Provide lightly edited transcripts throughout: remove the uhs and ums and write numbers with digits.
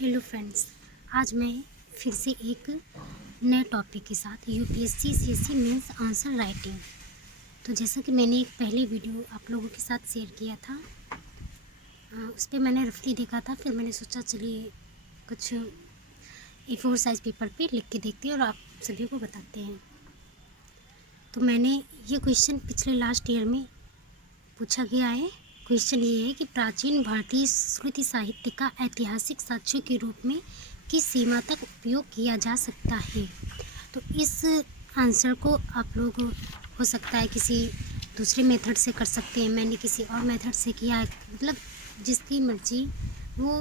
Hello friends, आज मैं फिर से एक नए टॉपिक के साथ UPSC CSC mains answer writing. तो जैसा कि मैंने एक पहले वीडियो आप लोगों के साथ शेयर किया था, उस पर मैंने रफली देखा था। फिर मैंने सोचा चलिए कुछ A4 साइज़ पेपर पे लिख के देखते हैं और आप सभी को बताते हैं। तो मैंने ये क्वेश्चन पिछले लास्ट ईयर में पूछा गया है। क्वेश्चन ये है कि प्राचीन भारतीय स्मृति साहित्य का ऐतिहासिक साक्ष्यों के रूप में किस सीमा तक उपयोग किया जा सकता है। तो इस आंसर को आप लोग हो सकता है किसी दूसरे मेथड से कर सकते हैं, मैंने किसी और मेथड से किया है। मतलब जिसकी मर्जी वो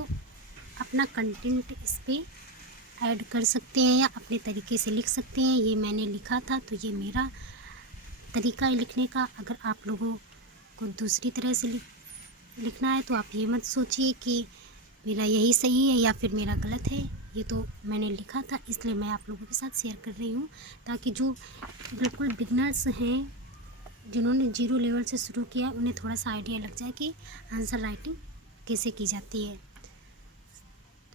अपना कंटेंट इस पर ऐड कर सकते हैं या अपने तरीके से लिख सकते हैं। ये मैंने लिखा था तो ये मेरा तरीका है लिखने का। अगर आप लोगों को दूसरी तरह से लिखना है तो आप ये मत सोचिए कि मेरा यही सही है या फिर मेरा गलत है। ये तो मैंने लिखा था इसलिए मैं आप लोगों के साथ शेयर कर रही हूँ, ताकि जो बिल्कुल बिगनर्स हैं, जिन्होंने जीरो लेवल से शुरू किया, उन्हें थोड़ा सा आइडिया लग जाए कि आंसर राइटिंग कैसे की जाती है।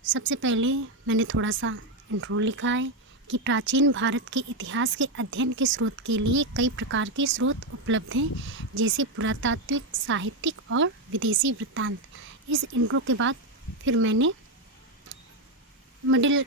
सबसे पहले मैंने थोड़ा सा इंट्रो लिखा है कि प्राचीन भारत के इतिहास के अध्ययन के स्रोत के लिए कई प्रकार के स्रोत उपलब्ध हैं, जैसे पुरातात्विक, साहित्यिक और विदेशी वृत्तांत। इस इंट्रो के बाद फिर मैंने मिडिल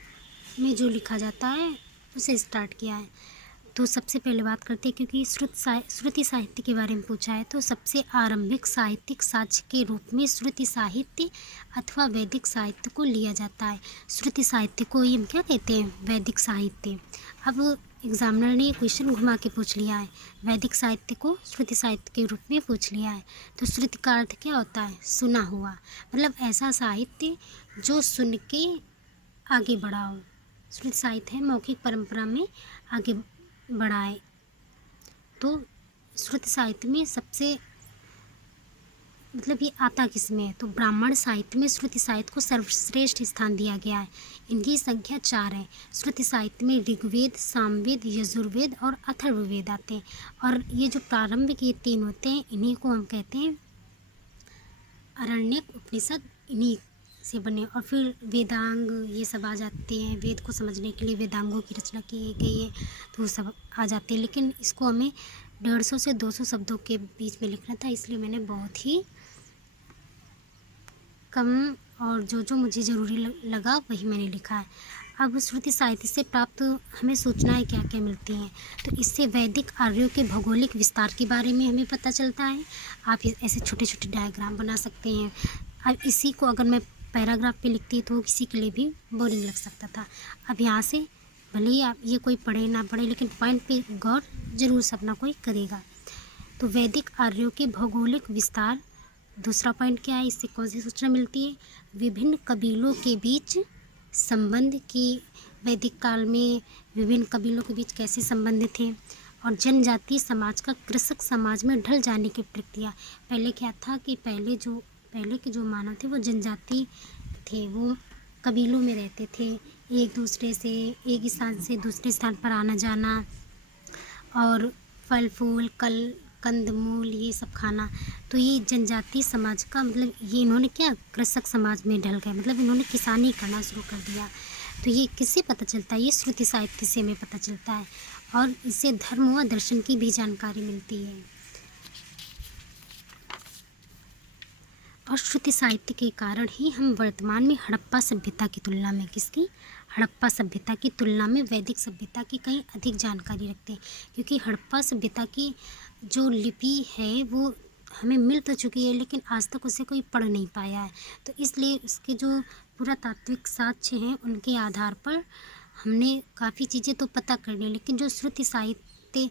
में जो लिखा जाता है उसे स्टार्ट किया है। तो सबसे पहले बात करते हैं, क्योंकि श्रुति साहित्य के बारे में पूछा है, तो सबसे आरंभिक साहित्यिक साक्ष्य के रूप में श्रुति साहित्य अथवा वैदिक साहित्य को लिया जाता है। श्रुति साहित्य को ये हम क्या कहते हैं? वैदिक साहित्य। अब एग्जामिनर ने क्वेश्चन घुमा के पूछ लिया है, वैदिक साहित्य को श्रुति साहित्य के रूप में पूछ लिया है। तो श्रुति का अर्थ क्या होता है? सुना हुआ, मतलब ऐसा साहित्य जो सुन के आगे बढ़ा हो। श्रुति साहित्य है मौखिक परंपरा में आगे बढ़ाए। तो श्रुति साहित्य में सबसे मतलब ये आता किस में है? तो ब्राह्मण साहित्य में श्रुति साहित्य को सर्वश्रेष्ठ स्थान दिया गया है। इनकी संख्या 4 है। श्रुति साहित्य में ऋग्वेद, सामवेद, यजुर्वेद और अथर्ववेद आते हैं। और ये जो प्रारंभिक ये 3 होते हैं, इन्हीं को हम कहते हैं आरण्यक उपनिषद, इन्हीं से बने। और फिर वेदांग ये सब आ जाते हैं। वेद को समझने के लिए वेदांगों की रचना की गई है, तो वो सब आ जाते हैं। लेकिन इसको हमें 150 से 200 शब्दों के बीच में लिखना था, इसलिए मैंने बहुत ही कम और जो मुझे ज़रूरी लगा वही मैंने लिखा है। अब श्रुति साहित्य से प्राप्त हमें सूचनाएं क्या क्या मिलती हैं, तो इससे वैदिक आर्यों के भौगोलिक विस्तार के बारे में हमें पता चलता है। आप ऐसे छोटे छोटे डायग्राम बना सकते हैं। अब इसी को अगर मैं पैराग्राफ पे लिखती तो किसी के लिए भी बोरिंग लग सकता था। अब यहाँ से भले ही आप ये कोई पढ़े ना पढ़े, लेकिन पॉइंट पे गौर जरूर सबना कोई करेगा। तो वैदिक आर्यों के भौगोलिक विस्तार, दूसरा पॉइंट क्या है, इससे कौन सी सूचना मिलती है? विभिन्न कबीलों के बीच संबंध की, वैदिक काल में विभिन्न कबीलों के बीच कैसे संबंध थे। और जनजातीय समाज का कृषक समाज में ढल जाने की प्रक्रिया। पहले क्या था कि पहले के जो मानव थे वो जनजाति थे, वो कबीलों में रहते थे, एक दूसरे से एक स्थान से दूसरे स्थान पर आना जाना, और फल फूल कंदमूल ये सब खाना। तो ये जनजातीय समाज का मतलब ये इन्होंने क्या कृषक समाज में ढल गए, मतलब इन्होंने किसानी करना शुरू कर दिया। तो ये किससे पता चलता है? ये श्रुति साहित्य से हमें पता चलता है। और इससे धर्म व दर्शन की भी जानकारी मिलती है। और श्रुति साहित्य के कारण ही हम वर्तमान में हड़प्पा सभ्यता की तुलना में हड़प्पा सभ्यता की तुलना में वैदिक सभ्यता की कहीं अधिक जानकारी रखते हैं। क्योंकि हड़प्पा सभ्यता की जो लिपि है वो हमें मिल तो चुकी है, लेकिन आज तक उसे कोई पढ़ नहीं पाया है। तो इसलिए उसके जो पुरातात्विक साक्ष्य हैं उनके आधार पर हमने काफ़ी चीज़ें तो पता कर ली, लेकिन जो श्रुति साहित्य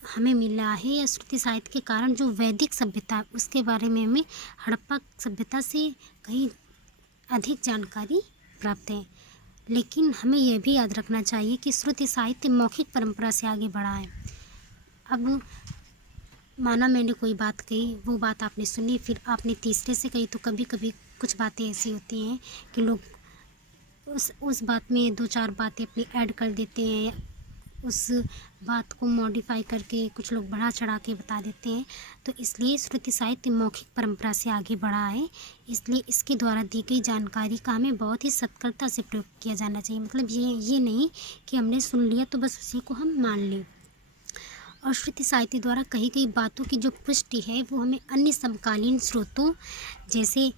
हमें मिला है या श्रुति साहित्य के कारण जो वैदिक सभ्यता है उसके बारे में हमें हड़प्पा सभ्यता से कहीं अधिक जानकारी प्राप्त है। लेकिन हमें यह भी याद रखना चाहिए कि श्रुति साहित्य मौखिक परंपरा से आगे बढ़ा है। अब माना मैंने कोई बात कही, वो बात आपने सुनी, फिर आपने तीसरे से कही, तो कभी कभी कुछ बातें ऐसी होती हैं कि लोग उस बात में 2-4 बातें अपनी ऐड कर देते हैं, उस बात को मॉडिफाई करके कुछ लोग बढ़ा चढ़ा के बता देते हैं। तो इसलिए श्रुति साहित्य मौखिक परंपरा से आगे बढ़ा है, इसलिए इसके द्वारा दी गई जानकारी का हमें बहुत ही सतर्कता से प्रयोग किया जाना चाहिए। मतलब ये नहीं कि हमने सुन लिया तो बस उसी को हम मान लें। और श्रुति साहित्य द्वारा कही गई बातों की जो पुष्टि है वो हमें अन्य समकालीन स्रोतों जैसे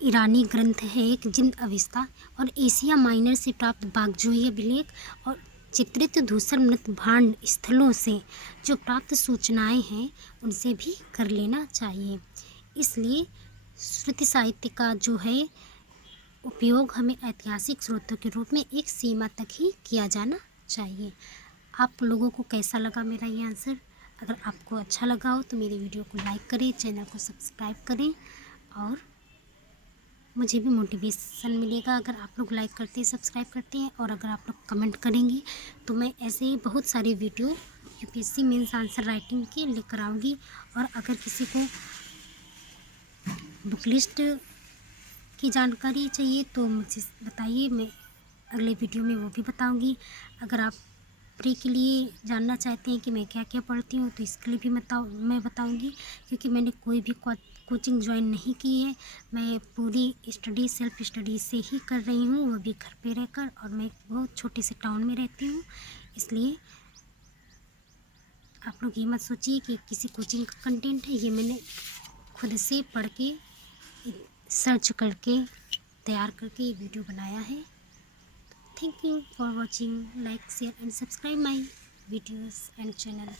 ईरानी ग्रंथ है एक जिन अविस्ता और एशिया माइनर से प्राप्त बागजोई अभिलेख और चित्रित धूसर मृत भांड स्थलों से जो प्राप्त सूचनाएं हैं उनसे भी कर लेना चाहिए। इसलिए श्रुति साहित्य का जो है उपयोग हमें ऐतिहासिक स्रोतों के रूप में एक सीमा तक ही किया जाना चाहिए। आप लोगों को कैसा लगा मेरा ये आंसर? अगर आपको अच्छा लगा हो तो मेरे वीडियो को लाइक करें, चैनल को सब्सक्राइब करें और मुझे भी मोटिवेशन मिलेगा अगर आप लोग लाइक करते हैं, सब्सक्राइब करते हैं। और अगर आप लोग कमेंट करेंगे तो मैं ऐसे ही बहुत सारे video UPSC mains answer writing के लेकर आऊँगी। और अगर किसी को बुक लिस्ट की जानकारी चाहिए तो मुझे बताइए, मैं अगले वीडियो में वो भी बताऊँगी। अगर आप प्री के लिए जानना चाहते हैं कि मैं क्या क्या पढ़ती हूँ तो इसके लिए भी मैं बताऊँगी, क्योंकि मैंने कोई भी कोचिंग ज्वाइन नहीं की है। मैं पूरी स्टडी सेल्फ स्टडी से ही कर रही हूँ, वो भी घर पे रहकर। और मैं एक बहुत छोटे से टाउन में रहती हूँ, इसलिए आप लोग ये मत सोचिए कि किसी कोचिंग का कंटेंट है। ये मैंने खुद से पढ़ के सर्च करके तैयार करके ये वीडियो बनाया है। Thank you for watching. Like, share and subscribe my videos and channel.